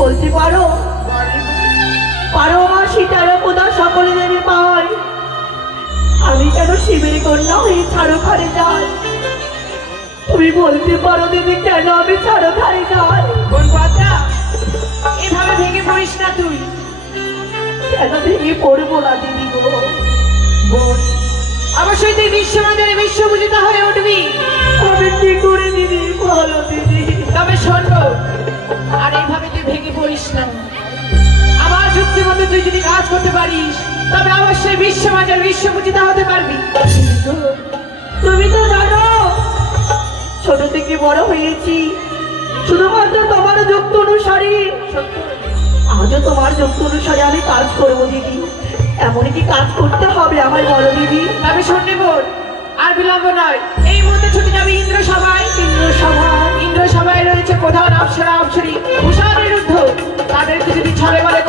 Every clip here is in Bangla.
বলতে পারো পারো মা সীতার খোদা সকলে দেবে পায়, আমি কেন শিবের কন্যা হয়ে ছাড়ো ঘরে যাই। তুমি বলতে পারো দিদি কেন আমি ছাড়ো খাই না? কোন কথা? এভাবে ভেঙে পড়িস না তুই। কেন ভেঙে পড়বো না দিদি গো? বোন, অবশ্যই তুই বিশ্ববাজারে বিশ্বপূজিত হয়ে উঠবি। আমি কি করে দিদি বলো দিদি? তবে শোনবো, আর এইভাবে তুই ভেঙে পড়িস না। আমার যুক্তি মতো তুই যদি কাজ করতে পারিস তবে অবশ্যই বিশ্ববাজার বিশ্বপূজিত হতে পারবি। তুমি তো জানো ছোট থেকে বড় হয়েছি শুধুমাত্র তোমার যুক্ত অনুসারী। আজও তোমার যুক্ত অনুসারে আমি কাজ করবো দিদি। এমনকি কাজ করতে হবে আমার বড় দিদি। তবে শুনলি বোন, আর বিলম্ব নয়, এই মুহূর্তে ছুটে যাবে ইন্দ্র সভায়। ইন্দ্র সভায় রয়েছে প্রধান অপ্সরা অপ্সরী উষানিরুদ্ধ। তাদেরকে যদি ছলে বলে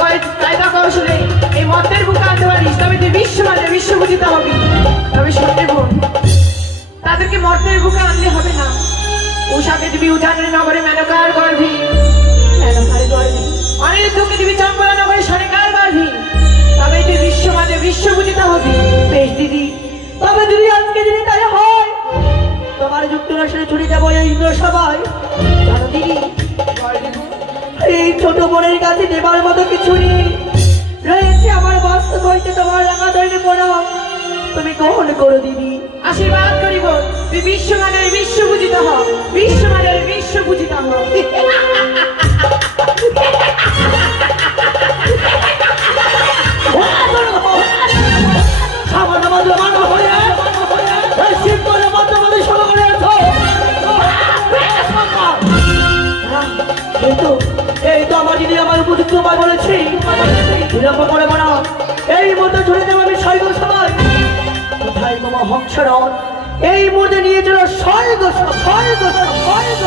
কায়দা কৌশলে এই মতের বুকে আনতে পারিস তবে তুই বিশ্ববাজারে বিশ্বপূজিত হবি। তবে শুনলি বোন, তাদেরকে মর্তের বুকে আনলে হবে না। উষাকে দিবি উজানের নগরে মেনকার গর্ভে, অনিরুদ্ধকে দিবি চম্পলা নগরে সরেকার গর্ভে। তবে তুই বিশ্ববাজারে বিশ্বপূজিত হবি। বেশ দিদি, তবে যদি আজকে দিদি তাই হয় তোমার যুক্ত অনুসারে ছুটে যাবো এই ইন্দ্র সভায়। জানো দিদি, এই ছোট বোনের কাছে দেবার মতো কিছু নেই। রয়েছে আমার বাস্তব হইতে তোমার রাঙা ধরে প্রণাম। তুমি গ্রহণ করো দিদি। আশীর্বাদ করিব তুই বিশ্ববাজারে বিশ্বপূজিত হ, বিশ্ববাজারে বিশ্বপূজিত হ। এই তো আমার দিদি আমার উপযুক্ত উপায় বলেছি। বিলম্ব করে বলা এই মুহূর্তে ছুটে যাবো আমি স্বর্গ সভায়। কোথায় তোমার হংসরণ এই মুহূর্তে নিয়ে চলো স্বর্গ স্বর্গ স্বর্গ।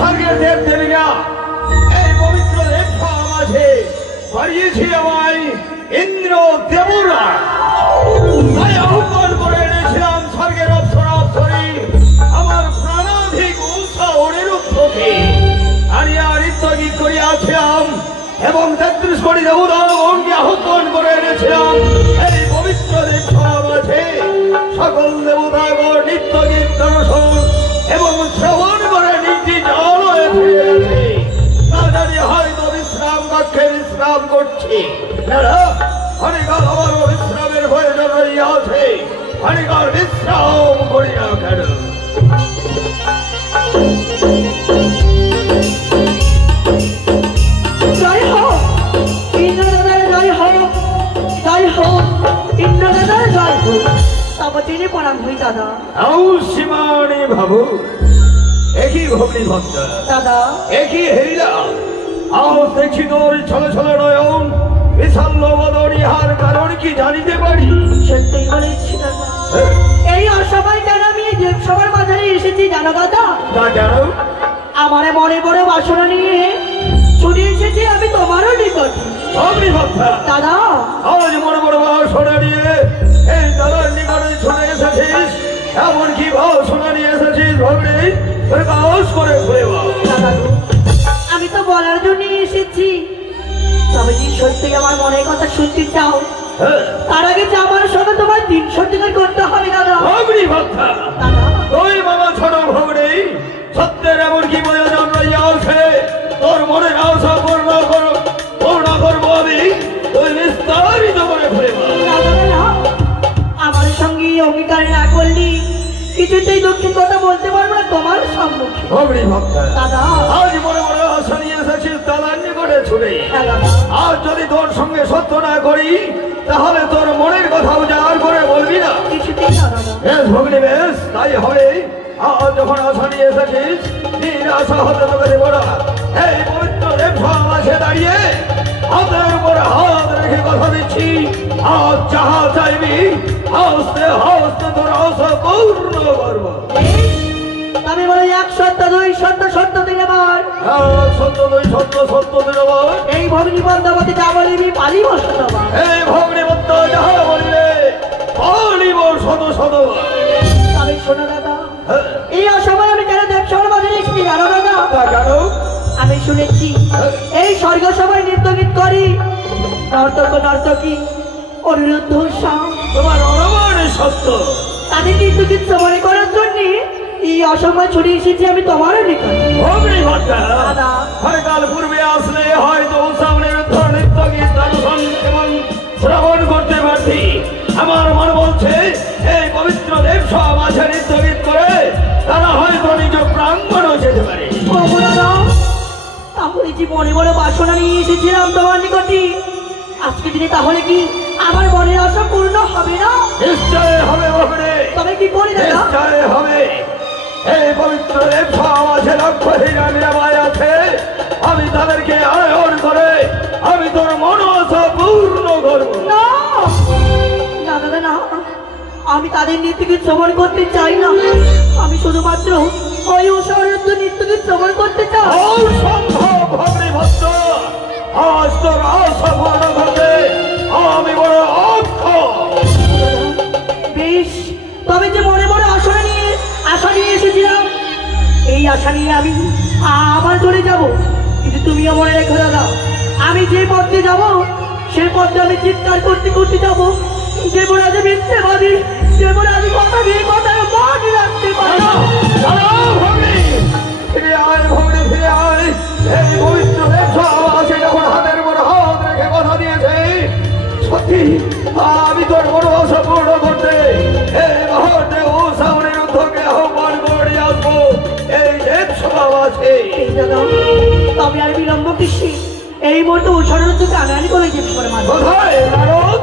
স্বর্গের দেব দেবীরা এই পবিত্র রেখা মাঝে পাঠিয়েছি আমায় ইন্দ্র দেবরা। তাই আহ্বান করে এনেছিলাম স্বর্গের অপ্সরা অপ্সরী আমার প্রাণাধিক উষা অনিরুদ্ধকে। আনিয়া নৃত্য গীত করিয়াছিলাম এবং 33 কোটি দেবতাগণকে আহ্বান করে এনেছিলাম এই পবিত্র রেখা মাঝে। সকল দেবতাগণ নৃত্য গীত দর্শন এবং শ্রবণ করে নীতি জল হয়ে ফিরেছে। তাড়াতাড়ি হয়তো বিশ্রাম কক্ষে বিশ্রাম করছি। অনেকাল আমার বিশ্রামের প্রয়োজন রইয়াছে। অনেকাল বিশ্রাম করিয়া কেন? জয় হোক ইন্দ্র দাদার জয় হোক, জয় হোক ইন্দ্র দাদার জয় হোক। তবে তিনি প্রণাম হই দাদা। সীমানে ভাবু একই ভগ্নি ভক্ত দাদা, একই হেরিলা আজ দেখছি তোর ছলে ছলে নয়ন বিশাল বদন, ইহার কারণ কি জানিতে পারি? সত্যিই বলেছি দাদা। এই অসময় কেন আমি এই দেবসভার বাজারে এসেছি জানো দাদা? তা জানো? আমার মনে বড় বাসনা নিয়ে ছুটে এসেছি আমি তোমারও নিকট। ভগ্নি ভক্ত দাদা, আজ মনে বড় বাসনা নিয়ে এই দাদার নিকটে ছুটে এসেছিস। এমন কি বাসনা নিয়ে এসেছিস ভগ্নি? কাজ করে ঘুরে দাদা গো, আমি তো বলার জন্য এসেছি। তবে কি সত্যি আমার মনের কথা শুনতে চাও? তার আগে যে আমার সঙ্গে তোমার দিন সত্যিকার করতে হবে দাদা। ভগ্নি ভক্ত দাদা, ওই বাবা ছোট ভগ্নি সত্যের এমন কি প্রয়োজন রইয়াছে? তোর মনের আশা পূর্ণ করবো আমি। তুই বিস্তারিত করে ঘুরে আমার সঙ্গে অঙ্গীকার না করলি কিছুতেই দক্ষিণ কথা বলতে পারবো না তোমার সম্মুখে। ভগ্নি ভক্ত দাদা, আজ মনে মনে আশা নিয়ে এসেছিস দাদার নিকটে ছুটে। আজ যদি তোর সঙ্গে সত্য না করি তাহলে তোর মনের কথা উজাড় করে বলবি না। কিছুতেই না দাদা। বেশ ভগ্নি বেশ, তাই হবে। আজ যখন আশা নিয়ে এসেছিস নিরাশা হতে তোকে দেব না। এই পবিত্র রেখা মাঝে দাঁড়িয়ে হাতের উপরে হাত রেখে কথা দিচ্ছি, আজ যাহা চাইবি হাসতে হাসতে তোর আশা পূর্ণ করবো। আমি বলি 1 সত্য 2 সত্য সত্য দিন আমার সত্য দুই সত্য সত্য দিন আমার এই ভগ্নী বন্দাবতী যা বলিবি পালিব শতবার। এই ভগ্নিবদ্ধ যাহা বলিবে পালিব শত শতবার। আমি শোনো দাদা, এই অসময় আমি কেন দেবসভার মাঝে এসেছি জানো দাদা? তা কেন? আমি শুনেছি এই স্বর্গ সভায় নৃত্য গীত করি নর্তক নর্তকী অনিরুদ্ধ শ্যাম তোমার অনুমান সত্য। তাদের নৃত্য গীত শ্রবণ করার জন্য এই অসময় ছুটে এসেছি আমি তোমারও নিকট। ভগ্নিবদ্ধা দাদা হরকাল পূর্বে আসলে হয়তো সামনের নৃত্য গীত অনুসরণ এবং শ্রবণ করতে পারতি। আমার মন বলছে এই পবিত্র দেবসভা মাঝে নৃত্য গীত করে তারা হয়তো নিজ প্রাঙ্গণও যেতে পারে। বাবু দাদা, তাহলে যে মনে বড় বাসনা নিয়ে এসেছিলাম তোমার নিকটে, আজকে দিনে তাহলে কি আমার মনের আশা পূর্ণ হবে না? নিশ্চয় হবে ভগ্নে, তবে কি করি দাদা? নিশ্চয় হবে। এই পবিত্র দেবসভা মাঝে লক্ষ্যহীরা নিরাময় আছে, আমি তাদেরকে আয়োজন করে আমি তোর মন আশা পূর্ণ করবো। না না দাদা না, আমি তাদের নৃত্যগীত শ্রবণ করতে চাই না। আমি শুধুমাত্র ওই অসহরুদ্ধ নৃত্যগীত শ্রবণ করতে চাই। অসম্ভব ভগ্নিভক্ত, আজ তোর আশা পূর্ণ করতে আমি বড় অক্ষম। বেশ, তবে যে মনে মনে আশা নিয়ে এসেছিলাম, এই আশা নিয়ে আমি আবার চলে যাব। কিন্তু তুমিও মনে রেখো দাদা, আমি যে পথে যাব সেই পথে আমি চিৎকার করতে করতে যাব, দেবরাজে মিথ্যেবাদী, দেবরাজে কথা দিয়ে কথায় মনে রাখতে পারে না। ভগ্নি ফিরে আয়, ভগ্নি ফিরে আয়। এই পবিত্র দেবসভা আছে যখন হাতের উপর হাত রেখে কথা দিয়েছে, সত্যি আমি তোর বড় আশা পূর্ণ করতে এই মুহূর্তে ও সামনে যুদ্ধকে আহ্বান করে আসবো এই দেবসভা আছে। এই দাদা, তবে আর বিলম্ব কৃষি এই মুহূর্তে উৎসর্গ টানানি করে যেতে পারে মানুষ। কোথায় নারদ?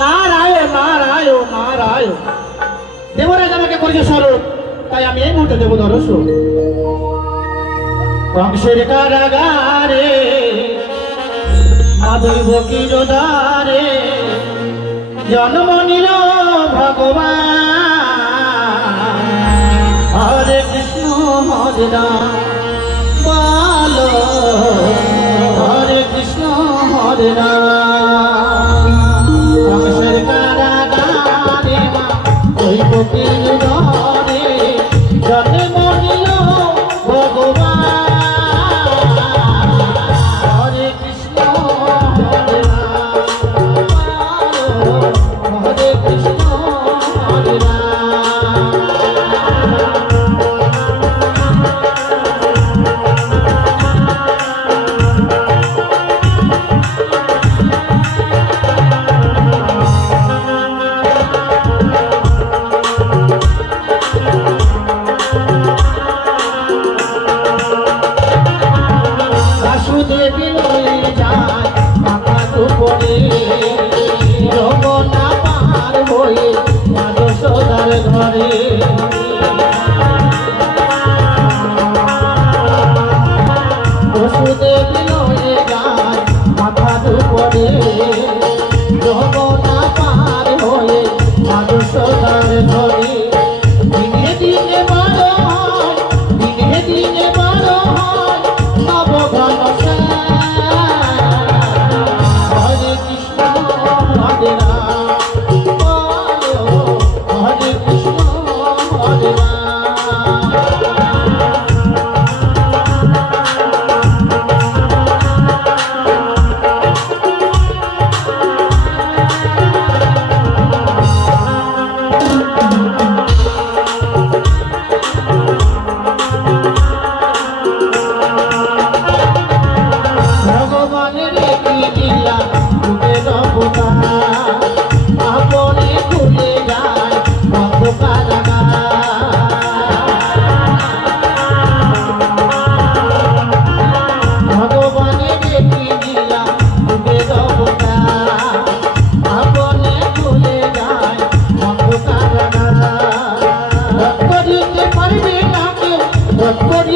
নারায়ণ নারায়ণ নারায়ণ, দেবরাজ আমাকে করেছে স্মরণ, তাই আমি এই মুহূর্তে দেব দর্শন। কংসের কারাগারে মাধব কিরদারে জন্ম নিল ভগবান। হরে কৃষ্ণ হরে রাম বলো, হরে কৃষ্ণ হরে রাম। কংসের কারাগারে মাধব কিরদারে জন্ম নিল ভগবান। হরে কৃষ্ণ হরে রাম, হরে কৃষ্ণ হরে রাম।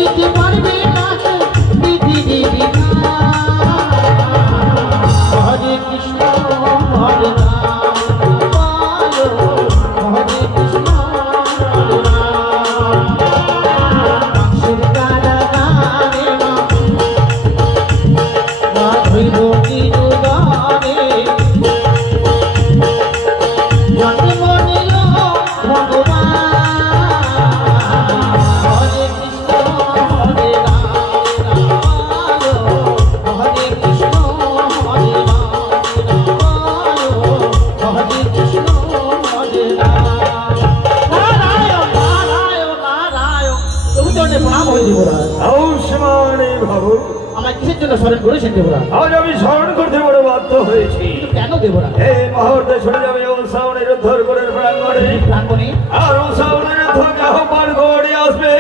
দিতে পারবে না বিধি বিধান। হরে কৃষ্ণ হরে রাম বলো, হরে কৃষ্ণ হরে রাম। বাঁশির কারাগারে মা ধৈব নিরুদারে জন্ম নিল ভগবান। হরে কৃষ্ণ হরে রাম বলো, হরে কৃষ্ণ হরে রাম বলো, হরে কৃষ্ণ হরে রাম। নারায়ণ নারায়ণ নারায়ণ। তুমি তো প্রণাম হয়ে দেবরাজ। আউসমানে ভাবু, আমার কিসের জন্য স্মরণ করেছেন দেবরাজ? আজ আমি স্মরণ করতে বড় বাধ্য হয়েছি। কেন দেবরাজ? এই মুহূর্তে ছুটে যাবে উৎসাহনের ধরগড়ের প্রাঙ্গণে, প্রাঙ্গণে আর উৎসাহনের ধরকে আহ্বান করে আসবে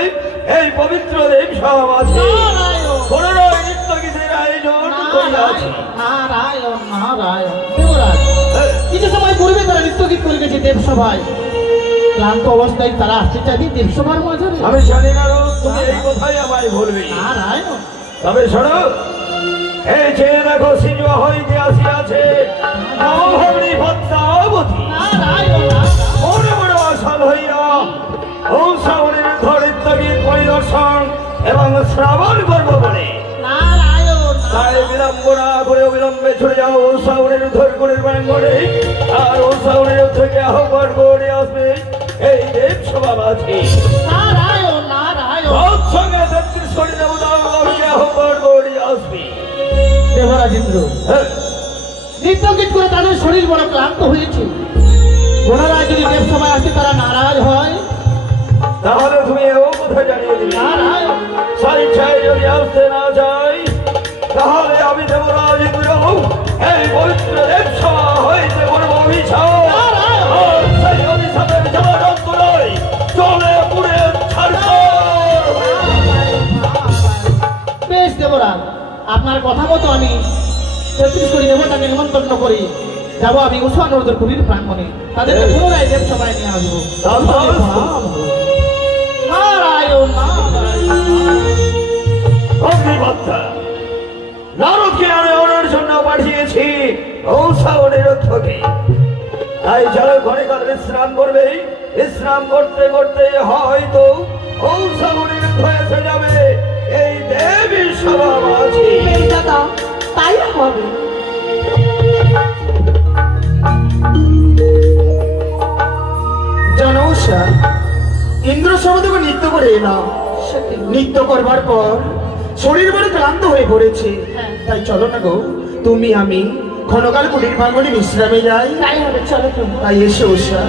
এই পবিত্র দেব সমাজে। নারায়ণ পুনরায় নৃত্য গীতের আয়োজন করিয়াছি। নারায়ণ নারায়ণ। দেবরাজ, কিছু সময় পূর্বে তারা নৃত্য গীত করে গেছে দেবসভায়। ক্লান্ত অবস্থায় তারা আসছে চাঁদি দেবসভার মাঝারে। আমি জানি না রোজ তুমি এই কথাই আমায় বলবি। নারায়ণ তবে শোনো, এই যে দেখো সিজুয়া হইতে আসিয়াছে নবভগ্নী পদ্মাবতী। নারায়ণ মনে মনে আসাল হইয়া উৎসাহনের ধরিত্ব গীত পরিদর্শন এবং শ্রাবণ করব বলে নারায়ণ তাই বিলম্ব না করে অবিলম্বে ছুটে যাও উৎসাহনের ধরগড়ের প্রাঙ্গণে, আর উৎসাহনের থেকে আহ্বান করে আসবে এই দেব সভা মাঝে। নারায়ণ নারায়ণ। সঙ্গে ৩৩ কোটি দেবতাকে আহ্বান করে আসবে। দেবরাজ ইন্দ্র হ্যাঁ, নৃত্য গীত করে তাদের শরীর বড় ক্লান্ত হয়েছে। পুনরায় যদি দেবসভায় আসতে তারা নারাজ হয়, তাহলে তুমি এও কথা জানিয়ে দিলে নারায়ণ স্বেচ্ছায় যদি আসতে না যাই, তাহলে আমি দেবরাজ ইন্দ্র এই পবিত্র দেব সভা হইতে করব অভিশাপ। আর সেই অভিশাপের জবানন্ত নয়, চলে পুড়ে ছাড়ব। বেশ দেবরাজ, আপনার কথা মতো আমি ৩৩ কোটি দেবতাকে নিমন্ত্রণ করি যাবো আমি উৎসাহনগর পুরীর প্রাঙ্গণে। তাদেরকে পুনরায় দেবসভায় নিয়ে আসবো। নারায়ণ অগ্নিপথা নারদকে আমি ওনার জন্য পাঠিয়েছি ঔষধের থেকে। তাই যারা ঘরে কাল বিশ্রাম করবে, বিশ্রাম করতে করতে হয়তো ঔষধের হয়ে যাবে এই দেবী সভা মাঝে। এই দাদা, তাই হবে। জানোসা, ইন্দ্র সমাদকে নৃত্য করে এলাম। নৃত্য করবার পর শরীর বড় ক্লান্ত হয়ে পড়েছে। তাই চলো না গো, তুমি আমি ক্ষণকাল কুটির প্রাঙ্গণে বিশ্রামে যাই। তাই হবে, চলো প্রভু। তাই এসো উষা।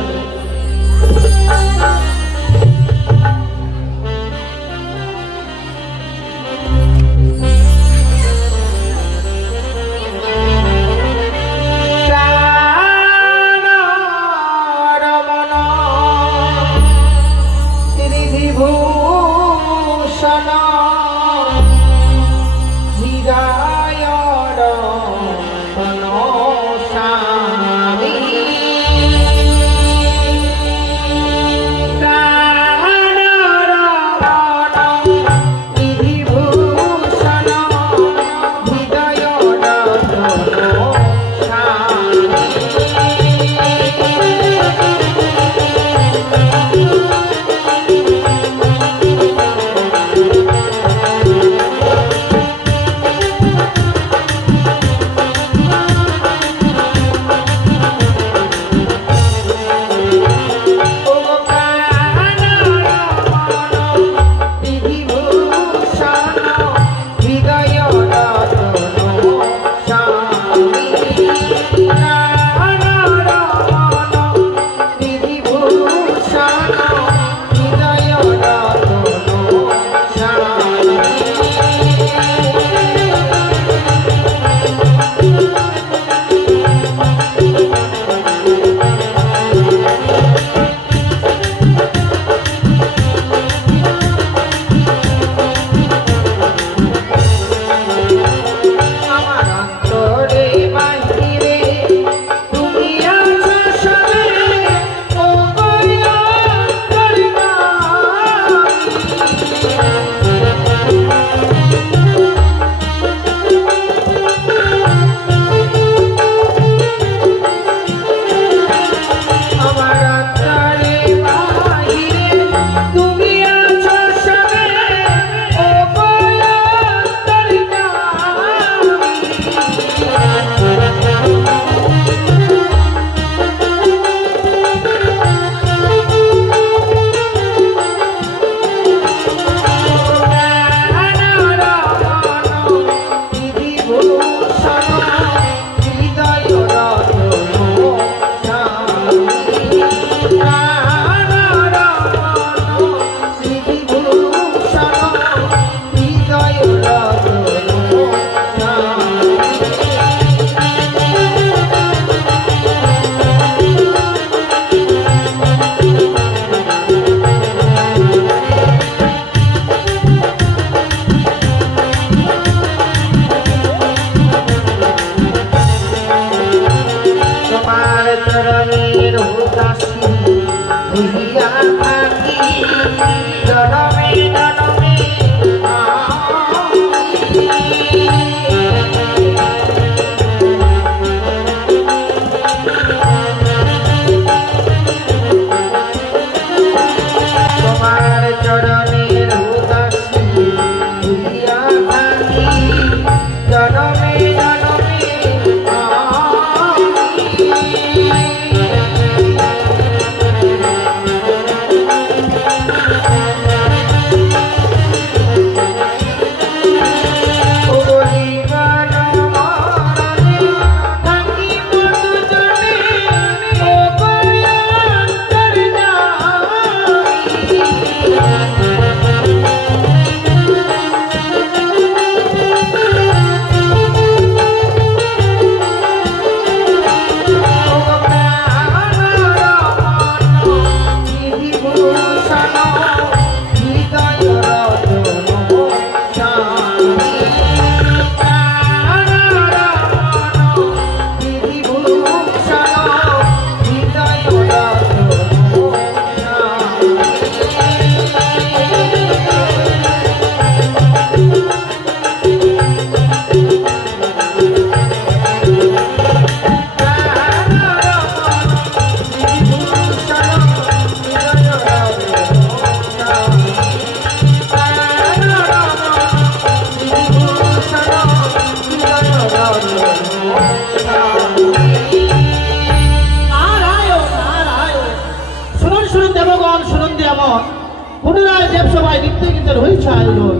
পুনরায় দেব সভায় নৃত্য গীতের হয়েছে আয়োজন।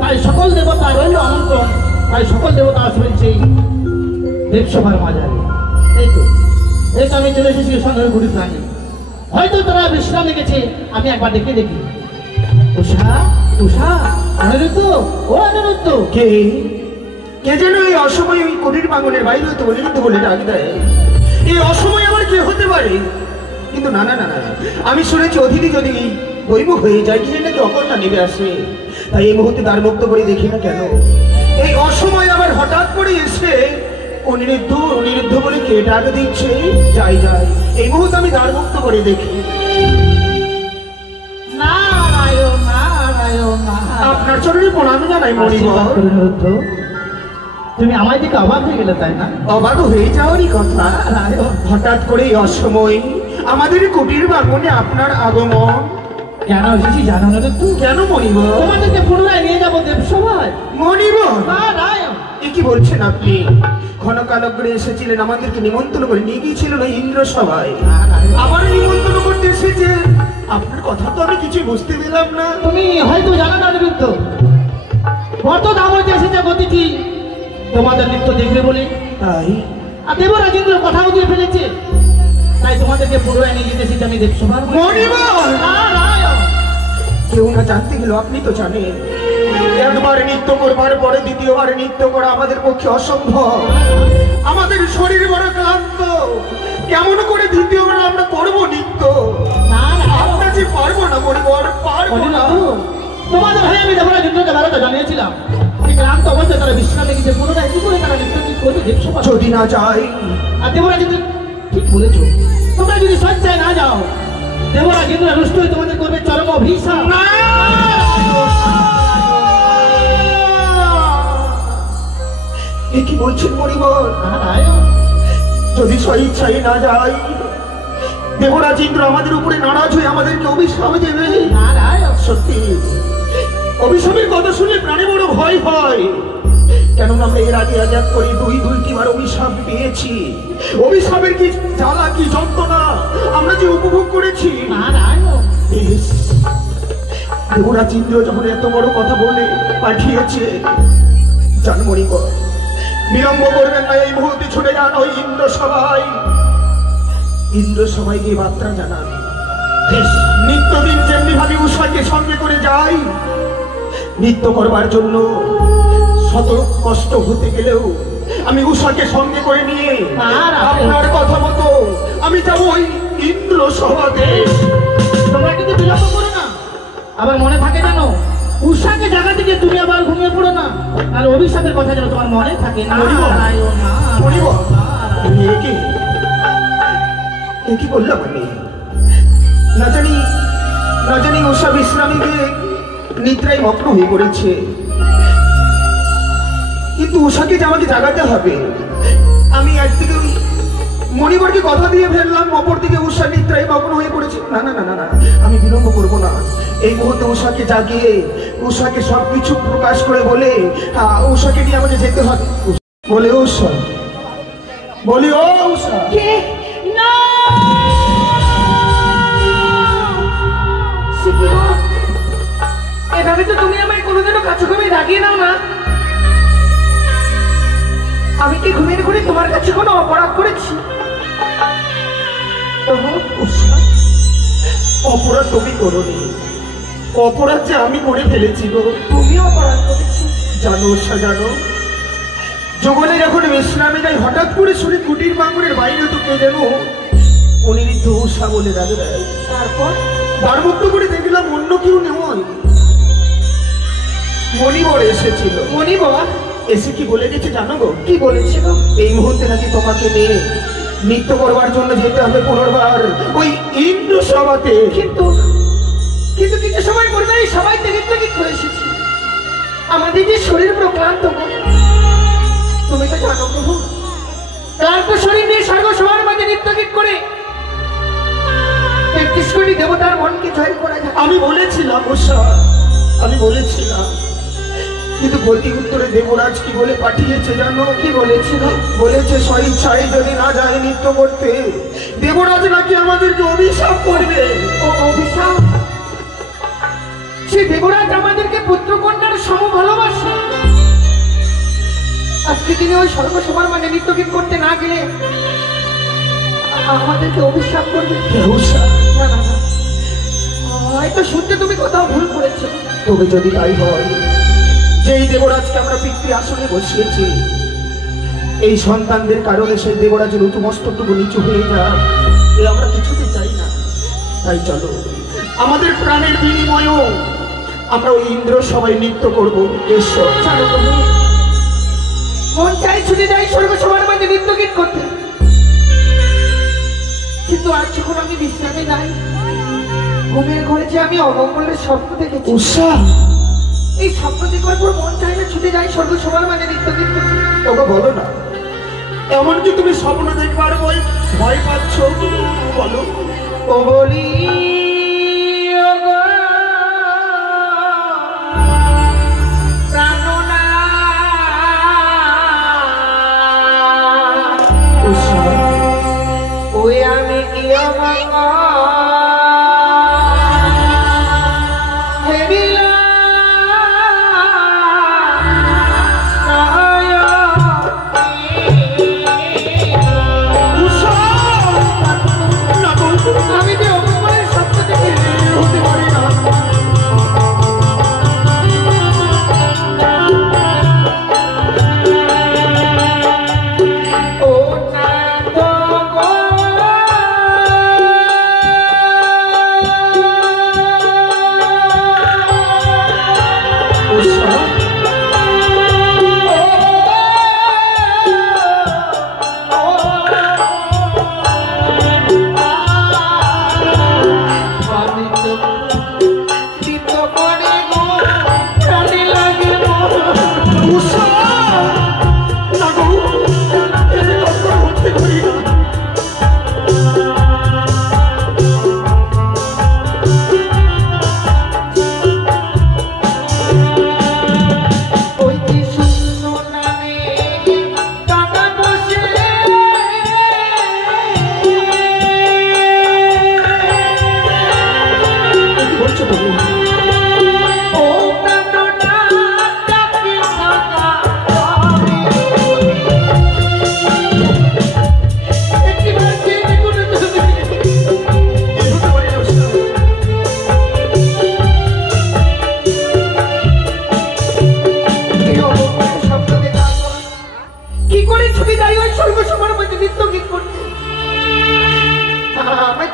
তাই সকল দেবতা রইল আমন্ত্রণ, তাই সকল দেবতা আসবেন সেই দেবসভার মাঝারে। এই তো আমি চলে এসেছি সঙ্গে ঘুরি প্রাণী, হয়তো তারা বিশ্রামে গেছে, আমি একবার দেখে দেখি। উষা, উষা, অনিরুদ্ধ, ও অনিরুদ্ধ। কে কে যেন এই অসময় ওই কুটির প্রাঙ্গণের বাইরে হতে অনিরুদ্ধ বলে ডাক দেয়। এই অসময় আবার কে হতে পারে? কিন্তু না না না না, আমি শুনেছি অতিথি যদি বৈমুখ হয়ে যায় কি নাকি অকন্যা নেমে আসে। তাই এই মুহূর্তে দ্বার মুক্ত করে দেখি না কেন এই অসময় আবার হঠাৎ করে এসে অনিরুদ্ধ অনিরুদ্ধ বলে কে ডাক দিচ্ছে। যাই যাই, এই মুহূর্তে আমি দ্বার মুক্ত করে দেখি। নারায়ণ, নারায়ণ, নারায়ণ। আপনার চরণে প্রণাম জানাই মণিবর। অনিরুদ্ধ, তুমি আমায় দেখে অবাক হয়ে গেলে তাই না? অবাক হয়ে যাওয়ারই কথা। হঠাৎ করে এই অসময় আমাদের কুটির প্রাঙ্গণে আপনার আগমন কেন এসেছি জানো না তো? কেন মণিবর? তোমাদেরকে পুনরায় নিয়ে যাবো দেবসভায়। মণিবর, নারায়ণ, এ কি বলছেন আপনি? ক্ষণকালগ্রে এসেছিলেন, আমাদেরকে নিমন্ত্রণ করে নিয়ে গিয়েছিলেন ওই ইন্দ্র সভায়, আবার নিমন্ত্রণ করতে এসেছেন। আপনার কথা তো আমি কিছুই বুঝতে পেলাম না। তুমি হয়তো জানো না অনিরুদ্ধ, কত দাম হইতে এসেছে গতিটি তোমাদের নৃত্য দেখবে বলে। তাই আর দেবরাজ ইন্দ্র কথাও দিয়ে ফেলেছে, তাই তোমাদেরকে পুনরায় নিয়ে যেতে এসেছি আমি দেবসভার। মণিবর, নারায়ণ, কেউ না জানতে গেল আপনি তো জানেন একবার নৃত্য করবার পরে দ্বিতীয়বার নৃত্য করা আমাদের পক্ষে অসম্ভব। আমাদের শরীর বড় ক্লান্ত, কেমন করে দ্বিতীয়বার আমরা করবো নৃত্য? আমরা যে পারবো না মণিবর, পারবো না। তোমাদের হয়ে আমি দেবরাজ ইন্দ্রকে বেড়াতে জানিয়েছিলাম, এই ক্লান্ত অবস্থায় তারা বিশ্রামে গেছে, পুনরায় কি করে তারা নৃত্য ঠিক করবে দেবসভা? যদি না যাই, আর দেবরাজ ইন্দ্র ঠিক বলেছো, তোমরা যদি স্বেচ্ছায় না যাও দেবরাজ ইন্দ্র রুষ্ট হয়ে তোমাদের করবে চরম অভিশাপ। না, এ কি বলছেন মণিবর? নারায়ণ, যদি স্বইচ্ছায় না যাই, দেবরাজ ইন্দ্র আমাদের উপরে নারাজ হয়ে আমাদেরকে অভিশাপ দেবে। নারায়ণ, সত্যি অভিশাপের কথা শুনে প্রাণে বড় ভয় হয়। কেননা আমরা এর আগে আজাদ করে দুইটি বার অভিশাপ পেয়েছি। অভিশাপের কি জ্বালা, কি যন্ত্রণা আমরা যে উপভোগ করেছি। নারায়ণ, বেশ, দেবরাজ ইন্দ্র যখন এত বড় কথা বলে পাঠিয়েছে, জানমণি বিলম্ব করবেন না, এই মুহূর্তে ছুটে যান ওই ইন্দ্র সভায়। ইন্দ্র সভায় গিয়ে বার্তা জানান। নিত্যদিন যেমনি ভাবে উষাকে সঙ্গে করে যাই, নৃত্য করবার জন্য শত কষ্ট হতে গেলেও আমি উষাকে সঙ্গে করে নিয়ে আপনার কথা মতো আমি যাবো ওই ইন্দ্র সভাতে। তোমরা কিন্তু বিলম্ব করো না, আবার মনে থাকে জানো উষাকে জায়গা থেকে তুমি আবার ঘুমিয়ে পড়ো না, আর অভিশাপের কথা যেন তোমার মনে থাকে। নারায়ণ, মণিবর, নারায়ণ। এ কি বললাম আমি? না জানি উষা বিশ্রামে গিয়ে নিদ্রায় মগ্ন হয়ে পড়েছে, কিন্তু উষাকে যে আমাকে জাগাতে হবে। আমি একদিকে মণিবরকে কথা দিয়ে ফেললাম, অপরদিকে উষা নিদ্রায় মগ্ন হয়ে পড়েছে। না না না না না, আমি বিলম্ব করবো না। এই মুহূর্তে উষাকে জাগিয়ে উষাকে সবকিছু প্রকাশ করে বলে উষাকে নিয়ে আমাকে যেতে হবে। বলে উষা, বলি ও উষা। কে? না, এভাবে তো তুমি আমায় কোনোদিনও কাছে ঘুমে রাগিয়ে নাও না। আমি কি ঘুমের ঘুরে তোমার কাছে কোনো অপরাধ করেছি? অপরাধ তুমি করোনি, অপরাধ যে আমি করে ফেলেছি গো। তুমি অপরাধ করেছো। জানো উষা, জানো যৌবনে যখন বিশ্রামে যাই, হঠাৎ করে শুনে কুটির প্রাঙ্গণের বাইরে তো কে যেন অনিরুদ্ধ উষা বলে ডাকে দেয়। তারপর দ্বারমুক্ত করে দেখলাম অন্য কেউ নয়, মণিবর এসেছিল। মণিবর এসে কি বলে গেছে জানো গো? কি বলেছিল? এই মুহূর্তে নাকি তোমাকে নিয়ে নৃত্য করবার জন্য যেতে হবে পুনর্বার ওই ইন্দ্র সভাতে। কিন্তু কিন্তু কিছু সময় পূর্বে সবাই নৃত্য গীত করে এসেছি, আমাদের যে শরীর প্রক্লান্ত, তুমি তো জানো প্রভু, ক্লান্ত শরীর নিয়ে স্বর্গ সবার মাঝে নৃত্য গীত করে ৩৩ কোটি দেবতার মনকে জয় করা যায়। আমি বলেছিলাম উষা, আমি বলেছিলাম, কিন্তু প্রতি উত্তরে দেবরাজ কি বলে পাঠিয়েছে জানো? কি বলেছিল? বলেছে স্বইচ্ছায় যদি না যায় নৃত্য করতে, দেবরাজ নাকি আমাদেরকে অভিশাপ করবে। ও অভিশাপ? সে দেবরাজ আমাদেরকে পুত্র কন্যার সম ভালোবাসে। আজকে তিনি ওই স্বর্গসভার মানে নৃত্য গীত করতে না গেলে আমাদেরকে অভিশাপ করবে। না না না, হয়তো শুনতে তুমি কোথাও ভুল করেছো। তবে যদি তাই হয়, যেই দেবরাজকে আমরা পিতৃ আসনে বসিয়েছি, এই সন্তানদের কারণে সেই দেবরাজের উঁচুমস্তকটুকু নিচু হয়ে যায়, এ আমরা কিছুতে চাই না। তাই চলো, আমাদের প্রাণের বিনিময়েও আমরা ওই ইন্দ্র সবাই নৃত্য করবো। এসো চলো প্রভু, মন চাই ছুটে যাই স্বর্গসভার মাঝে নৃত্য গীত করতে, কিন্তু আজ যখন আমি বিশ্রামে যাই, ঘুমের ঘরে যে আমি অমঙ্গলের স্বপ্ন দেখেছি, উৎসাহ এই স্বপ্ন দেখার পর মন চাইলে ছুটে যাই স্বর্গসভার মাঝে নৃত্য গীত করতে। তোকে বলো না, এমনকি তুমি স্বপ্ন দেখবার ভয় পাচ্ছ, বলো। ও বলি ওগো প্রাণনাথ, ওই আমি কি আমি যে অমঙ্গলের স্বপ্ন দেখে হতে পারি না। ও নাথ গো,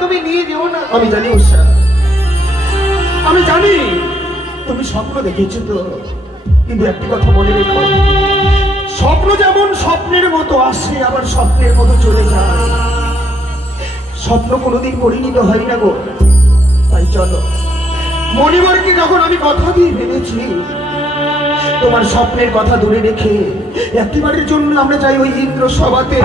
তুমি নিয়ে যেও না। আমি জানি উৎসাহ, আমি জানি তুমি স্বপ্ন দেখেছো তো, কিন্তু একটি কথা মনে রেখো, স্বপ্ন যেমন স্বপ্নের মতো আসে, আবার স্বপ্নের মতো চলে যায়। স্বপ্ন কোনোদিন পরিণত হয় না গো। তাই চলো, মণিবরকে যখন আমি কথা দিয়ে ভেবেছি, তোমার স্বপ্নের কথা দূরে রেখে একেবারের জন্য আমরা যাই ওই ইন্দ্র সভাতে।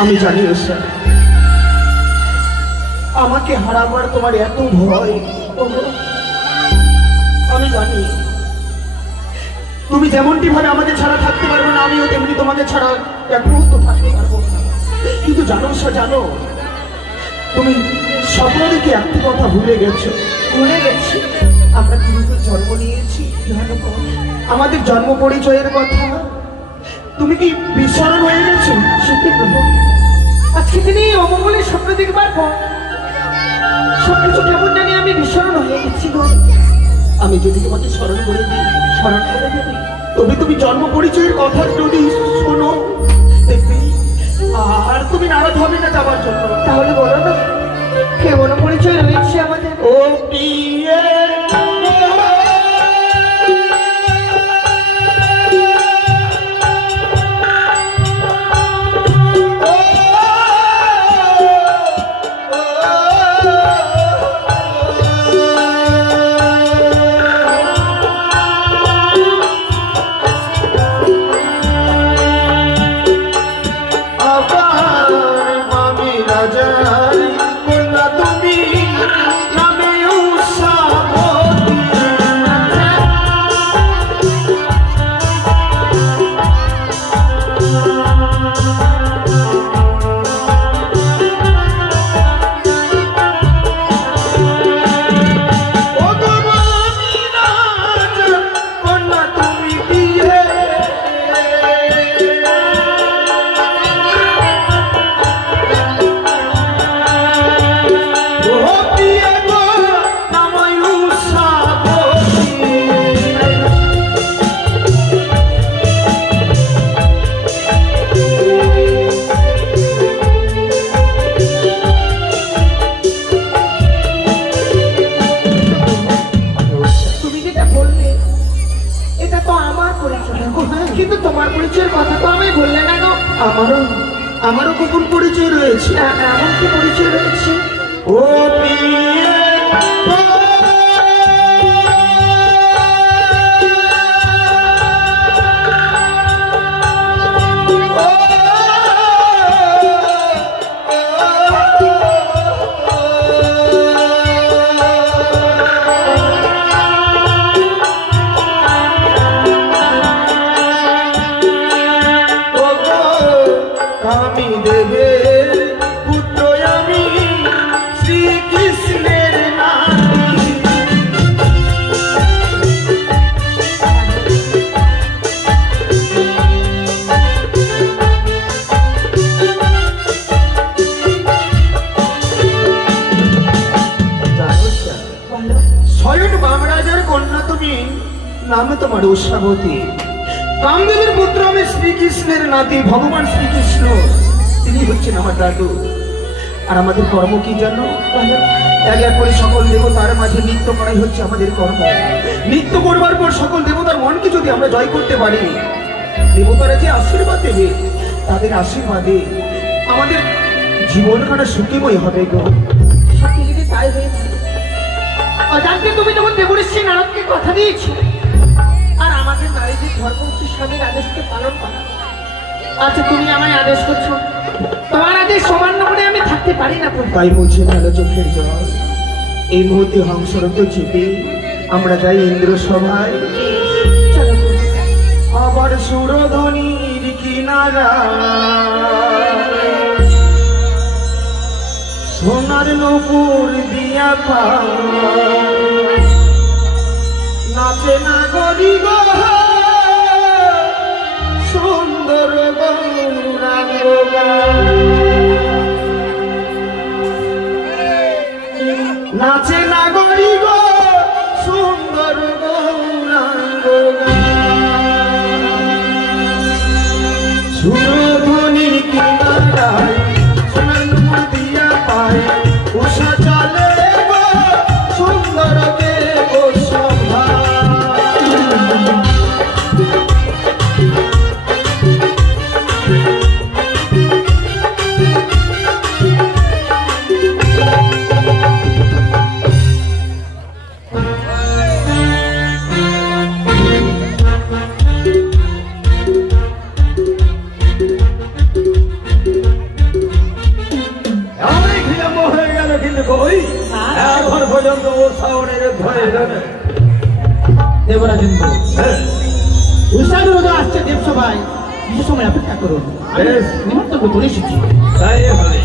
আমি জানি আমাকে হারাবার তোমার এত ভয়, আমি জানি তুমি যেমনটি ভাবে আমাকে ছাড়া থাকতে পারবে না, আমিও তেমনি তোমাকে ছাড়া এক মুহূর্ত থাকতে পারবো না। কিন্তু জানো জানো, তুমি স্বপ্ন দেখে একটি কথা ভুলে গেছো। ভুলে গেছি আমরা কিভাবে জন্ম নিয়েছি জানো তো? আমাদের জন্ম পরিচয়ের কথা তুমি কি বিস্মরণ হয়ে গেছো? সত্যি প্রভু, আজকে তিনি অমঙ্গলের স্বপ্ন দেখবার পর সবকিছু কেমন জানি আমি বিস্মরণ হয়ে গেছি গো। আমি যদি তোমাকে স্মরণ করে দিই, স্মরণ করে দেবে? তবে তুমি জন্ম পরিচয়ের কথা যদি শোনো দেখবে আর তুমি নারাজ হবে না যাবার জন্য। তাহলে বলো না কেমন পরিচয় রয়েছে আমাদের? ও প্রিয়ে কিন্তু তোমার পরিচয়ের কথা তো আমি বললে না গো। আমারও গোপন পরিচয় রয়েছে। এমন কি পরিচয় রয়েছে? ও প্রিয়ে আমি দেবের পুত্র আমি শ্রীকৃষ্ণের নাতি। স্বয়ং বামরাজার কন্যা তুমি, নাম তোমার উষাবতী। কামদেবের পুত্র আমি শ্রীকৃষ্ণের নাতি, ভগবান শ্রীকৃষ্ণ তিনি হচ্ছেন আমার দাদু। আর আমাদের কর্ম কি জানো? এক এক করে সকল দেবতার মাঝে নৃত্য করাই হচ্ছে আমাদের কর্ম। নৃত্য করবার পর সকল দেবতার মনকে যদি আমরা জয় করতে পারি, দেবতারা যে আশীর্বাদ দেবে, তাদের আশীর্বাদে আমাদের জীবনখানা সুখীময় হবে গো। সত্যি যদি তাই হয়েছে, অজান্তে তুমি যখন দেবঋষি নারদকে কথা দিয়েছো আর আমাদের নারীদের ধর্ম হচ্ছে স্বামীর আদেশকে পালন করা। আচ্ছা তুমি আমায় আদেশ করছো, তোমার আদেশ অমান্য করে আমি থাকতে পারি না প্রভু। তাই বলছে ভালো চোখের জল। এই মুহূর্তে হংসরত চেপে আমরা যাই ইন্দ্র সভায়। চলো প্রভু। আবার সুরধ্বনির কিনারা সোনার নূপুর দিয়া পা নাচে না গরি গো সুন্দর গৌরাঙ্গ। নাচে না গরি গো সুন্দর গৌরাঙ্গ। সুরধ্বনির কিনারায় সোনার নূপুর দিয়া পায় উষা চলে গো সুন্দর দেব সভা। এখন পর্যন্ত ও সাউনের ধরে দেবরাজেন্দ্র উষাগ্রহ আসছে দেবসভায়, কিছু সময় অপেক্ষা করুন। বেশ। নিমন্ত্রণ করে এসেছি। তাই হবে।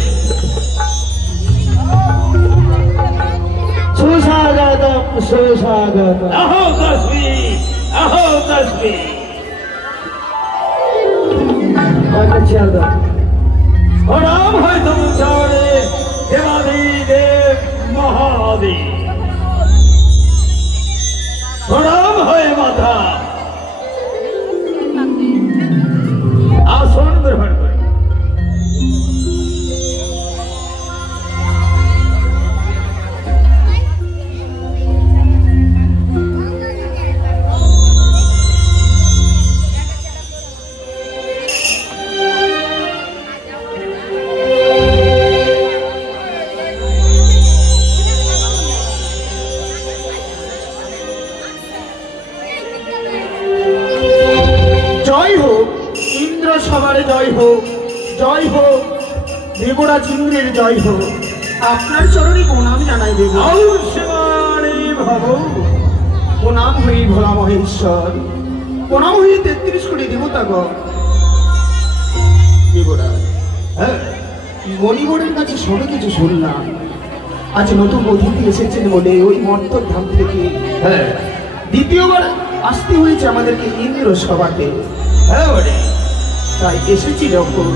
সুস্বাগত। আহো তসবি, আহো তসবি। একটা চেয়ার দাও। প্রণাম হয় তোমার চরণে দেবাদিদেব মহাদেব। প্রণাম হয় মাতা। আসন গ্রহণ করে জয় হোক ইন্দ্র সবার জয় হোক, জয় হোক দেবরাজ ইন্দ্রের জয় হোক। আপনার চরণে প্রণাম জানাই দেব। আউশমানি ভব। প্রণাম হই ভোলা মহেশ্বর, প্রণাম হই 33 কোটি দেবতাগণ। দেবরাজ, হ্যাঁ, মণিবরের কাছে সবে কিছু শুনলাম, আজ নতুন অতিথি এসেছেন বলে ওই মর্তর ধাম থেকে হ্যাঁ, দ্বিতীয়বার আসতে হয়েছে আমাদেরকে ইন্দ্র সভাতে। হ্যাঁ বটে। তাই এসেছি যখন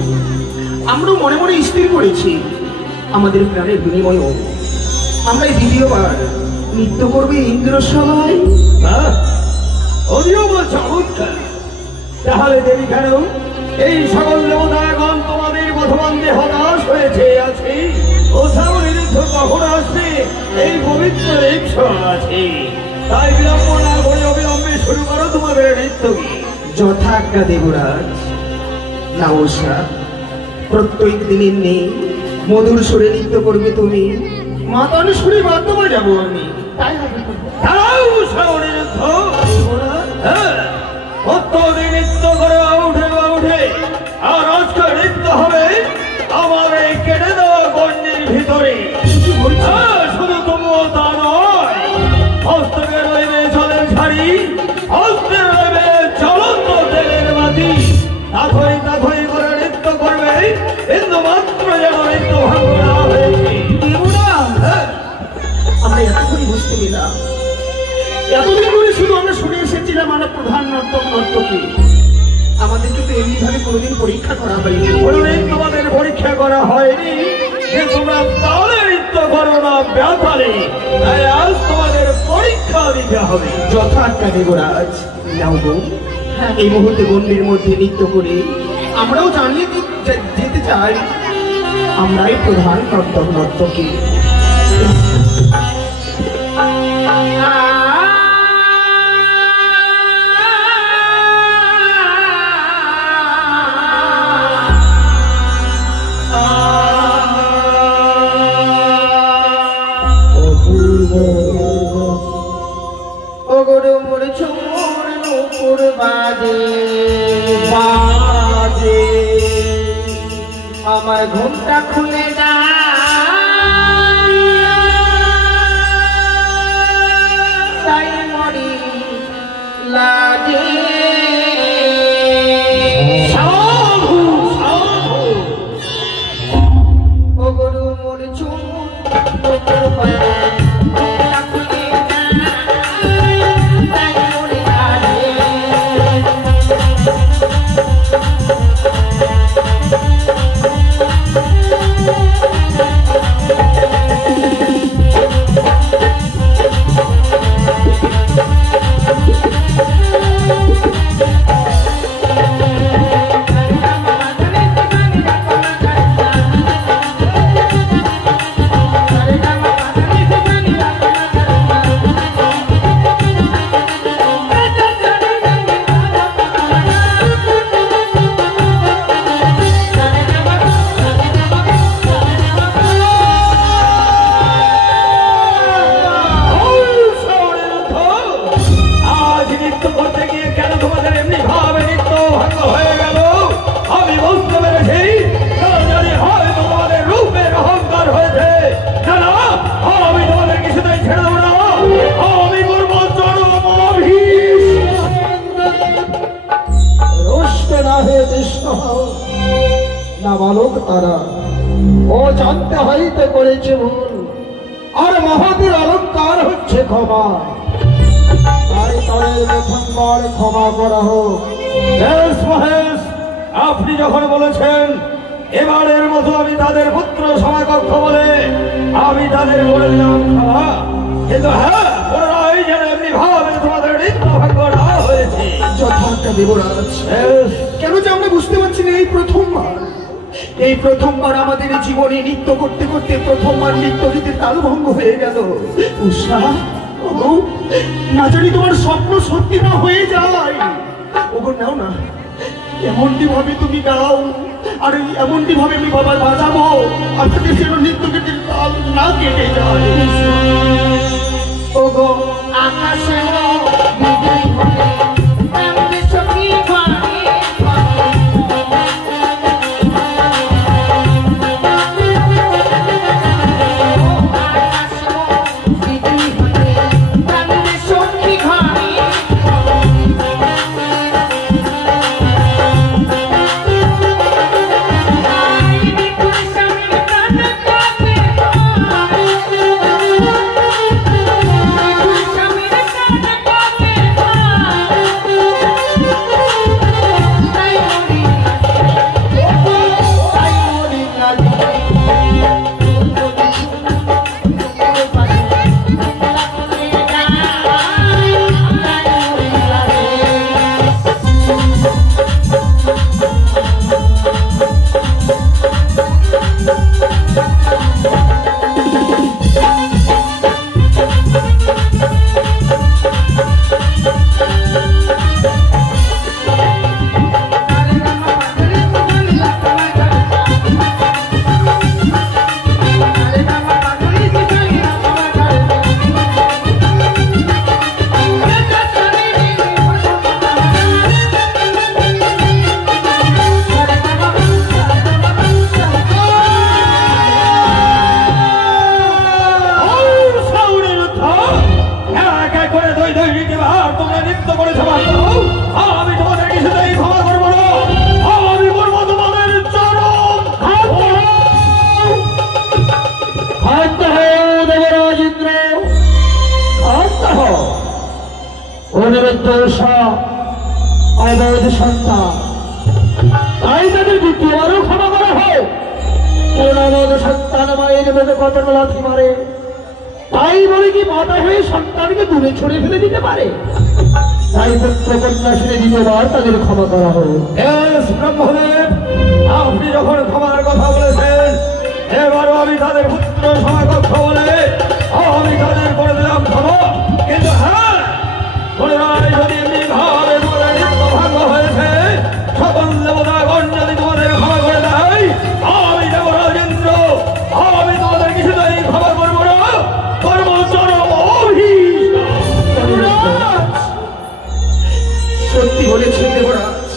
আমরা মনে মনে স্থির করেছি আমাদের প্রাণের বিনিময় আমরা এই দ্বিতীয়বার নৃত্য করবে ইন্দ্র সভায়। হ্যাঁ, অধিও চমৎকার। তাহলে দেরি কেন? এই সকল দেবতাগণ তোমাদের বধবান্ধে হতাশ হয়েছে আছে। ওসাও নিরুদ্ধ কখন আসবে এই পবিত্র রিক্সা আছে। তাই বিলম্ব না করে অবিলম্বে শুরু করো তোমাদের নৃত্য। যথাজ্ঞা দেবরাজ। নাওসা, প্রত্যেক দিনের নেই মধুর সুরে নৃত্য করবে তুমি, মাতার সুরে বাদ্য বাজাবো আমি। তাই হবে তো। তারাও ওসাও নিরুদ্ধ। হ্যাঁ, প্রত্যেকদিন নৃত্য করে উঠে উঠে। আর আজকে নৃত্য হবে আমার এই কেটে দেওয়া গণ্ডির ভিতরে। হ্যাঁ, শুধু তবুও তা নয়, হস্তকে রইবে জলের ঝাড়ি, হস্তে রইবে জ্বলন্ত তেলের বাতি। তাথই তাথই করে নৃত্য করবে, কিন্তু মাত্র যেন নৃত্য ভঙ্গ না হয়েছে। হ্যাঁ, আমরা এতক্ষণই বুঝতে পেলাম, এতদিন ধরে শুধু আমরা শুনে এসেছিলাম আমরা প্রধান নর্তক নর্তকী, আমাদেরকে তো এমনিভাবে কোনোদিন পরীক্ষা করা হয়নি। কোনোদিন তোমাদের পরীক্ষা করা হয়নি যে তোমরা তাহলে নৃত্য করো না ব্যাপারে। তাই আজ তোমাদের পরীক্ষা দিতে হবে। যথাজ্ঞা দেবরাজ। নাও গো, এই মুহূর্তে গণ্ডির মধ্যে নৃত্য করে আমরাও জানিয়ে যেতে চাই আমরাই প্রধান নর্তক নর্তকী। ও গরু মোর ঝুমুর নুপুর বাজে বাজে, আমার ঘুমটা খুলে না তাই মরি লাগে। সাধু, সাধু। ও গরু মোর ঝুমুর নুপুর বাজে, ঘুমটা খুলে না তাই মরি লাগে। আজ নৃত্য করতে গিয়ে কেন তোমাদের এমনি ভাবে নৃত্য ভঙ্গ হয়ে গেল আমি বুঝতে পেরেছি। কারণ জানি হয়তো তোমাদের রূপের অহংকার হয়েছে। না না, আমি তোমাদের কিছুতেই ছেড়ে দেবো না। আমি করবো চরম অভিষ। রুষ্ট না হয়ে কৃষ্ণ হও, না বালক তারা, ও জানতে হইতে করেছে ভুল। আর মহাদের অলঙ্কার হচ্ছে ক্ষমা, তাই তাদের প্রথমবার ক্ষমা করা হোক। বেশ মহেশ, আপনি যখন বলেছেন এবারের মতো আমি তাদের পুত্র সমাকক্ষ বলে আমি তাদের বলে দিলাম ক্ষমা, কিন্তু হ্যাঁ পুনরায় যেন এমনি ভাবে তোমাদের নিত্য ভাগ্য না হয়েছে। যথার্থ দেবরাজ, বেশ, কেন যে আমরা বুঝতে পারছি না এই প্রথমবার আমাদের জীবনে নৃত্য করতে করতে প্রথমবার নৃত্য গীতের তাল ভঙ্গ হয়ে গেল। উষা, ওগো, না জানি তোমার স্বপ্ন সত্যি না হয়ে যায়। ওগো নাও না, এমনটি ভাবে তুমি গাও, আর এমনটি ভাবে আমি বাবার বাজাবো, আপনাদের যেন নৃত্য গীতের তাল না কেটে যায়। ওগো আকাশে বিজয় হবে এমনি সখী ঘরে অবৈধ সন্তান, তাই তাদের দ্বিতীয়বারও ক্ষমা করা হোক। কেন অবৈধ সন্তান মায়ের মুখে কত লাথি মারে, তাই বলে কি মাতা হয়ে সন্তানকে দূরে ছড়ে ফেলে দিতে পারে? তাই পুত্র কন্যা শুনে দ্বিতীয়বার তাদের ক্ষমা করা হোক। বেশ ব্রহ্মদেব, আপনি যখন ক্ষমার কথা বলেছেন এবারও আমি তাদের পুত্র সমাকক্ষ বলে আমি তাদের করে দিলাম ক্ষমা, কিন্তু হ্যাঁ পুনরায় যদি এমনি ভাবে তোমাদের নিত্য ভাগ্য হয়েছে সকল দেবতাগণ যদি তোমাদের ক্ষমা করে দেয় আমি দেব রাজেন্দ্র, আমি তোমাদের কিছুতেই ক্ষমা করবো না, করবো চরম অভিশাপ। সত্যি বলেছেন দেবরাজ,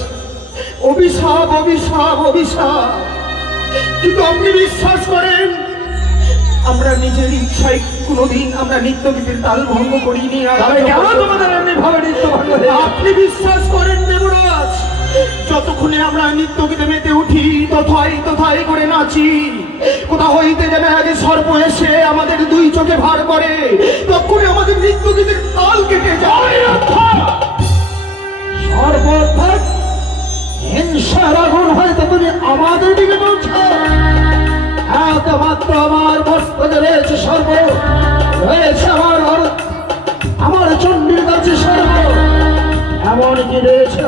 অভিশাপ অভিশাপ অভিশাপ। কিন্তু আপনি বিশ্বাস করেন আমরা নিজের ইচ্ছায় কোনোদিন আমরা নৃত্য গীতের তাল ভঙ্গ করিনি। তবে কেন তোমাদের এমনি ভাবে নৃত্য ভাগ্য হয়েছে? আপনি বিশ্বাস করেন দেবরাজ, যতক্ষণে আমরা নৃত্য গীতে মেতে উঠি তথাই তথাই করে নাচি, কোথা হইতে যেন আগে সর্প এসে আমাদের দুই চোখে ভার করে, তখনই আমাদের নৃত্য গীতের তাল কেটে যায়। সর্বত্র হিংসার আগুন হয়তো তুমি আমাদের দিকে বলছো, একমাত্র আমার মস্তকে রয়েছে সর্ব, রয়েছে আমার চণ্ডীর কাছে সর্ব, এমনকি রয়েছে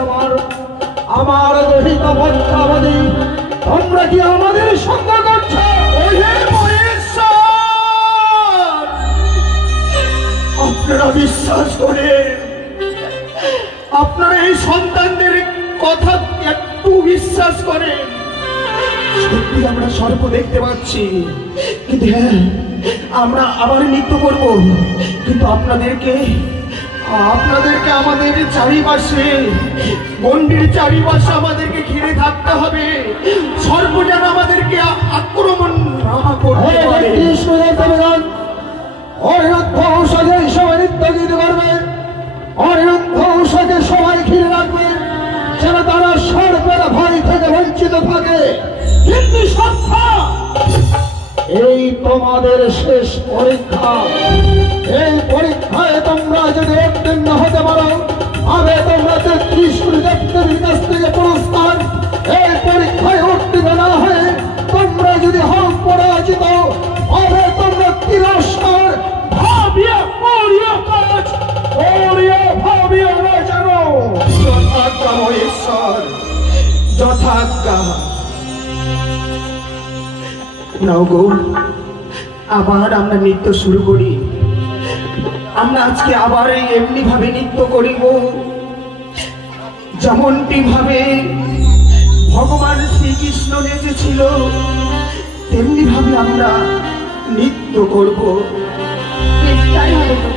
আমার দহিত পঞ্চাবলী। তোমরা কি আমাদের সঙ্গ করছো? আপনারা বিশ্বাস করে আপনারা এই সন্তানদের কথা একটু বিশ্বাস করেন। সত্যি আমরা সর্প দেখতে পাচ্ছি, কিন্তু হ্যাঁ আমরা আবার নৃত্য করব, কিন্তু আপনাদেরকে আমাদের চারিপাশে গণ্ডির চারিপাশে আমাদেরকে ঘিরে থাকতে হবে, সর্প যেন আমাদেরকে আক্রমণ না করতে পারে। সবাই নৃত্য গীত করবে, অনিরুদ্ধকে সবাই ঘিরে রাখবে, যেন তারা সর্বের ভয় থেকে বঞ্চিত থাকে। কিন্তু সত্য এই তোমাদের শেষ পরীক্ষা, এই পরীক্ষা তোমরা যদি উত্তীর্ণ হতে পারো আগে তোমরা 33 কোটি দেবদেবীর কাছ থেকে পুরস্কার, এই পরীক্ষায় উত্তীর্ণ না হয়ে তোমরা যদি হও পরাজিত আগে তোমরা তিরস্কার ভাবিয়া পড়িয়া কাজ পড়িয়া ভাবিয়া জানো। যথাজ্ঞা মহেশ্বর, যথাজ্ঞা। নাও গো, আবার আমরা নৃত্য শুরু করি। আমরা আজকে আবার এমনি ভাবে নৃত্য করিব যেমনটি ভাবে ভগবান শ্রীকৃষ্ণ নেচেছিল, তেমনি ভাবে আমরা নৃত্য করব। তাই হবে তো।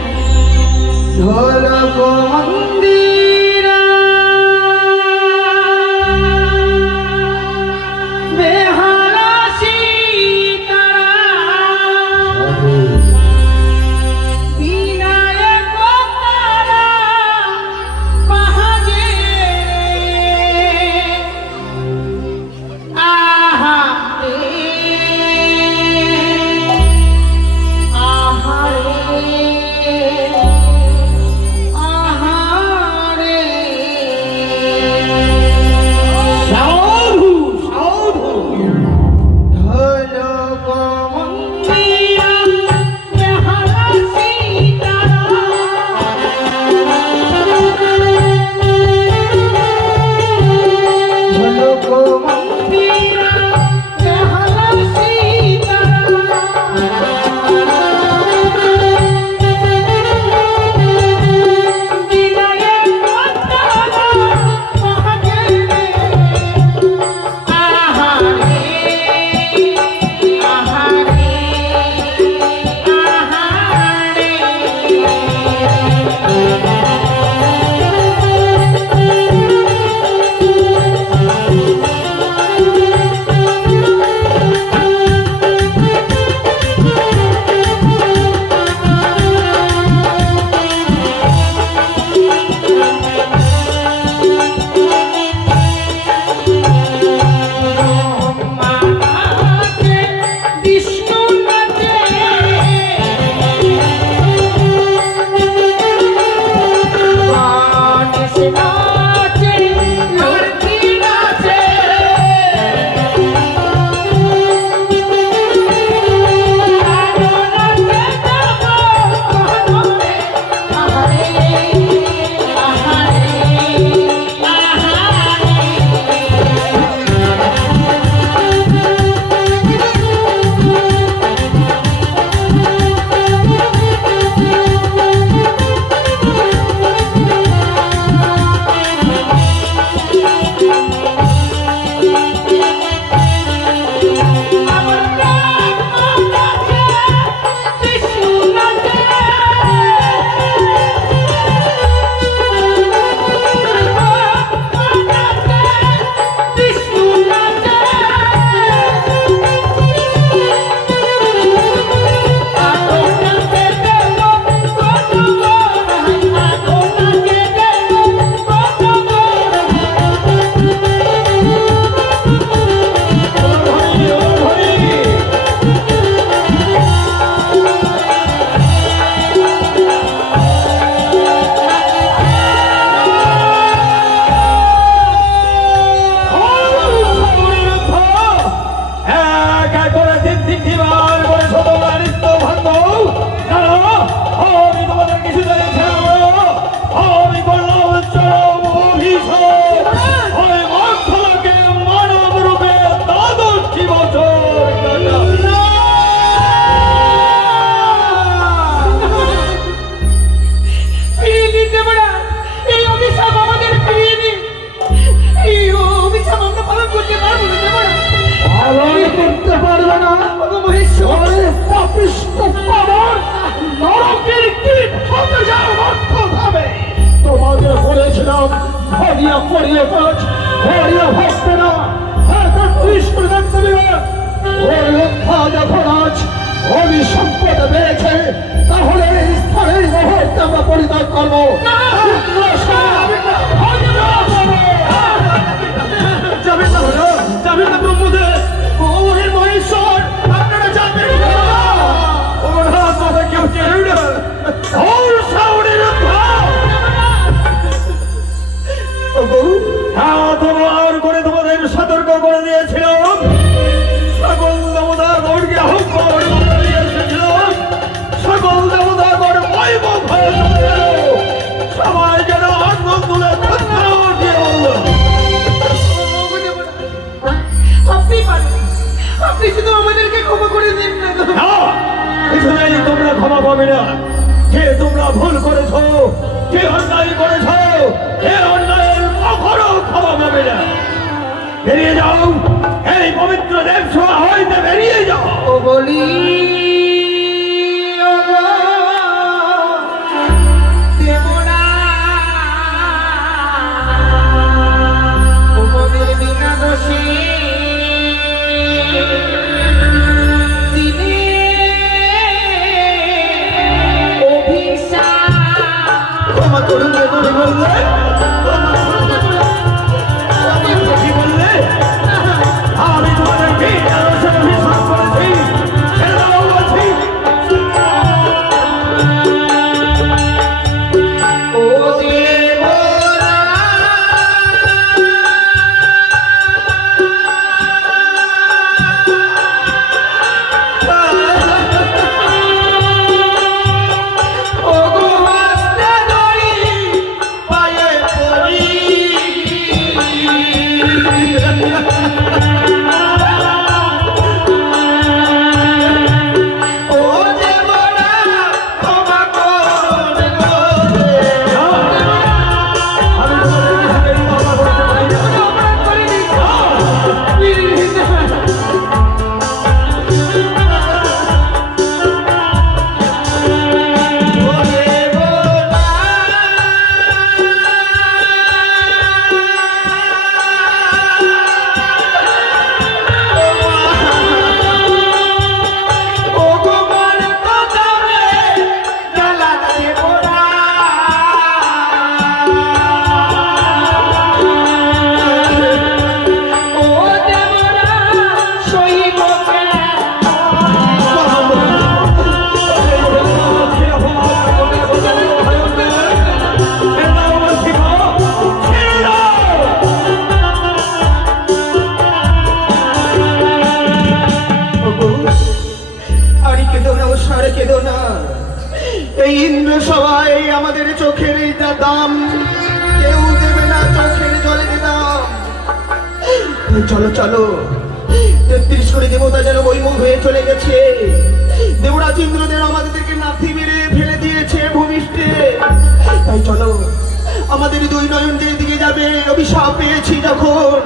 ঢোলক মন্দিরা বেহালা সীতারা বিনায়ক তারা পাহাজে আহা সাধু সাধু ঢোলক মন্দিরা ঢোলক মন্দিরা All shouting পাবে না। যে তোমরা ভুল করেছ, যে অন্যায় করেছ, এ অন্যায়ের কখনো ক্ষমা পাবে না। বেরিয়ে যাও, এই পবিত্র দেবসভা হইতে বেরিয়ে যাও। ও বলি ও গো দেবরা, তোমাদের বিনা দোষে দিলে অভিশাপ। ক্ষমা করুন দেবরে বললে, কি বললে? আমি তোমাদের বিনা দোষে অভিশাপ করেছি, ছেড়ে দাও বলছি। ও দেবরা, ও গো হাসতে ধরি পায়ে পড়ি। ও দেবরা, ক্ষমা করুন গো। আমি তোমাদের সাথে ক্ষমা করতে পারি না। আরে কেঁদো না, ও সারে কেঁদো না। এই ইন্দ্র সবাই আমাদের চোখের এইটা দাম কেউ দেবে না, চোখের জলের দাম। তাই চলো চলো, 33 কোটি দেবতা যেন বৈমুখ হয়ে চলে গেছে। দেবরাজ ইন্দ্রদেব আমাদেরকে নাথি মেরে ফেলে দিয়েছে ভূমিষ্ঠে। তাই চলো, আমাদের দুই নয়ন যে দিকে যাবে, অভিশাপ পেয়েছি যখন,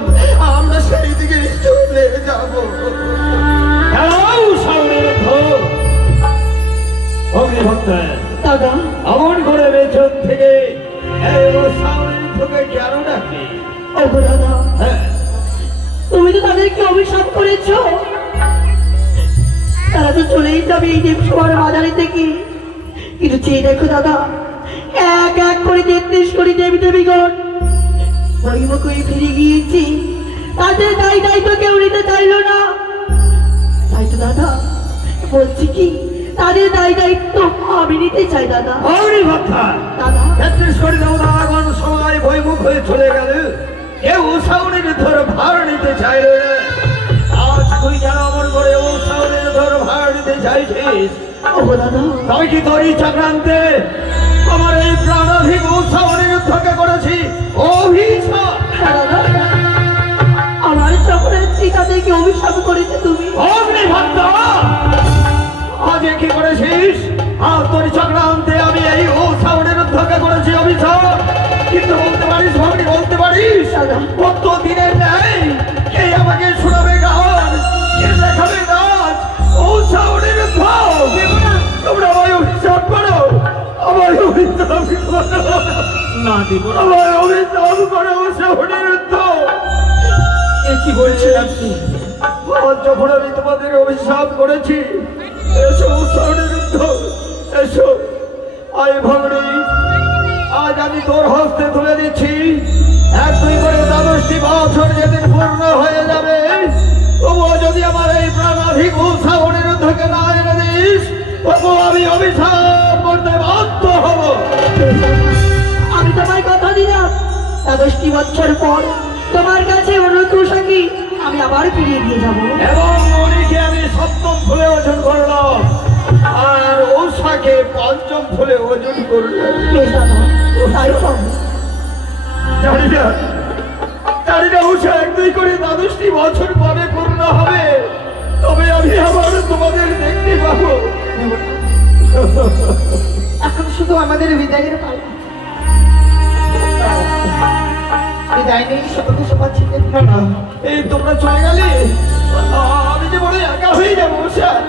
আমরা সেই দিকে চলে যাবো। অগ্নিভক্ত দাদা, এমন করে পেছন থেকে কেন ডাকি? ওগো দাদা, হ্যাঁ, তুমি তো তাদেরকে অভিশাপ করেছ, তারা তো চলেই যাবে এই দেবসভার বাজারে থেকে। কিন্তু চেয়ে দেখো দাদা, এক এক করে 33 কোটি দেবী দেবীগণ বৈমুখ হয়ে ফিরে গিয়েছি। তাদের দায়িত্ব কেউ নিতে চাইলো না। তাই তো দাদা বলছি কি, তাদের দায়িত্ব আমি নিতে চাই দাদা। অগ্নিভক্ত দাদা, 33 কোটি দেবতাগণ সবাই বৈমুখ হয়ে চলে গেল, কেউ সাউনের ধর ভার নিতে চাইল না। আজ তুই যেন আমার করে ও সাউনের ধর ভার নিতে চাইছিস। ওগো দাদা, তবে কি তোর এই চক্রান্তে আমার এই প্রাণাধিক ও সাউনের যুদ্ধকে করেছি অভিশাপ? দাদা, আমার চক্রের তাদেরকে অভিশাপ করেছে তুমি। অগ্নিভক্ত আজ কি করেছিস? আর তোর চক্রান্তে আমি এই ও সাউনের যুদ্ধকে করেছি অভিশাপ। কিন্তু বলতে পারিস ভগ্নি, বলতে পারিস দাদা, কত দিনের নেই কে আমাকে শোনাবে গান, কে দেখাবে নাচ? ও সাউনের যুদ্ধ তোমরা আমায় অভিশাপ করো, আমায় অভিশাপ করো না দেব, আমায় অভিশাপ করো ও সাউনের যুদ্ধ। এ কি বলছেন আপনি? আজ যখন আমি তোমাদের অভিশাপ করেছি, এসো সাউনের যুদ্ধ, এসো। আয় ভগ্নি, আজ আমি তোর হস্তে তুলে দিচ্ছি। 1-2 করে 12টি বছর যেদিন পূর্ণ হয়ে যাবে, তবুও যদি আমার এই প্রাণাধিক সাউনের যুদ্ধকে না এনে দিস, তবুও আমি অভিশাপ করতে বাধ্য হব। আমি তোমার কথা দিলাম, 10টি বছর পর তোমার কাছে অনুরোধ পোশাকি আমি আবার ফিরিয়ে দিয়ে যাবো। এবং মণিকে আমি 7ম ফুলে ওজন করলাম, আর ওষাকে 5ম ফুলে ওজন করলাম। বেশ দাদা, তাই হবে। জানি না উষা 1-2 করে 12টি বছর পরে পূর্ণ হবে, তবে আমি আবার তোমাদের দেখতে পাবো। এখন শুধু আমাদের বিদায়ের পালা। বিদায় নেই সকল সমাজ এই তোমরা চলে গেলে আমি যে বড় একা হয়ে যাবো স্যার,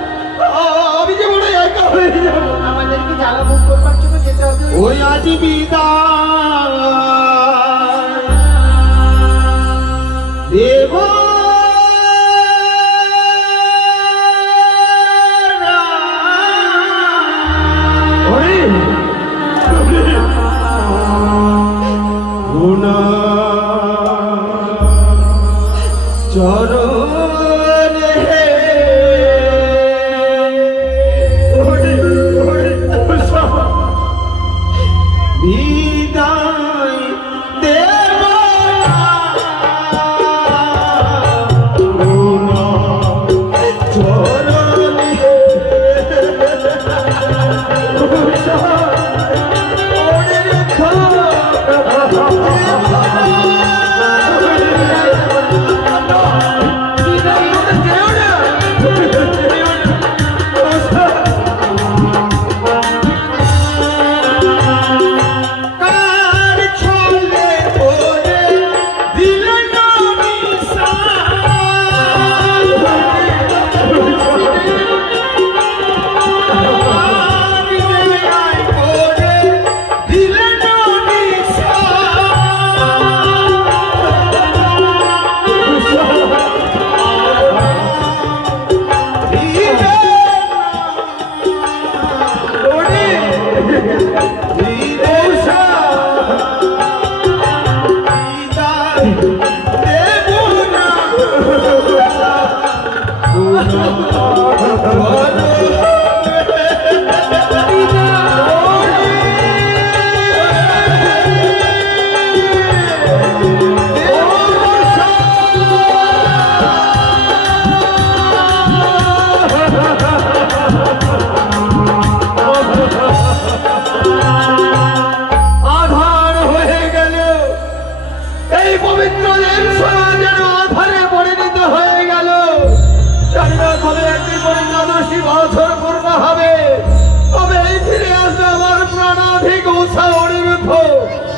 আমি যে বড় একা হয়ে যাবো। আমাদেরকে জ্বালা মুখ করবার জন্য যেতে হবে। ওই আজ বিদায় দেব চরণ হে বিদায় দেব চরণ হে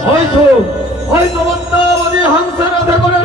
হয়তো হয়তো বন্দাবলী হংস রাধা করে